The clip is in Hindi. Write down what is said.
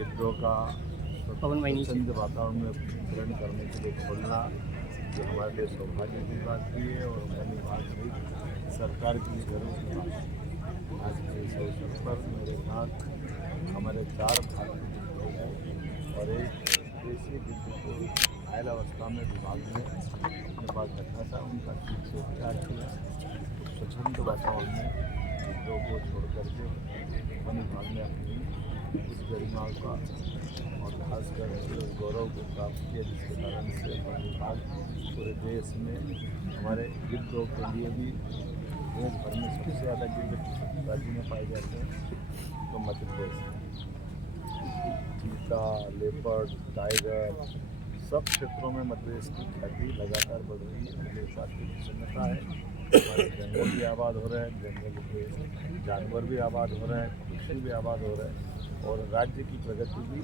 गिद्धों का स्वच्छंद वातावरण में विचरण करने के लिए खोलना ये हमारे लिए सौभाग्य की बात भी है और वन विभाग सहित सरकार की गर्व की बात है। आज के इस अवसर पर मेरे साथ हमारे 4 भारतीय गिद्धों और एक देसी गिद्ध को घायल अवस्था में विभाग ने अपने पास रखा था, उनका ठीक से उपचार किया। स्वच्छंद वातावरण में गिद्धों को छोड़ करके वन विभाग ने अपनी उस गरिमा का और खासकर उस गौरव को प्राप्त किया, जिसके कारण से वन विभाग पूरे देश में हमारे गिद्धों के लिए भी देश भर में सबसे ज़्यादा गिद्ध राज्य में पाए जाते हैं तो मध्य प्रदेश में चीता, लेपर्ड, टाइगर सब क्षेत्रों में मध्य प्रदेश की ख्याति लगातार बढ़ रही है। मुझे इस बात की प्रसन्नता है। हमारे जंगल भी आबाद हो रहे हैं, जंगल के जानवर भी आबाद हो रहे हैं, पक्षी भी आबाद हो रहे हैं और राज्य की प्रगति भी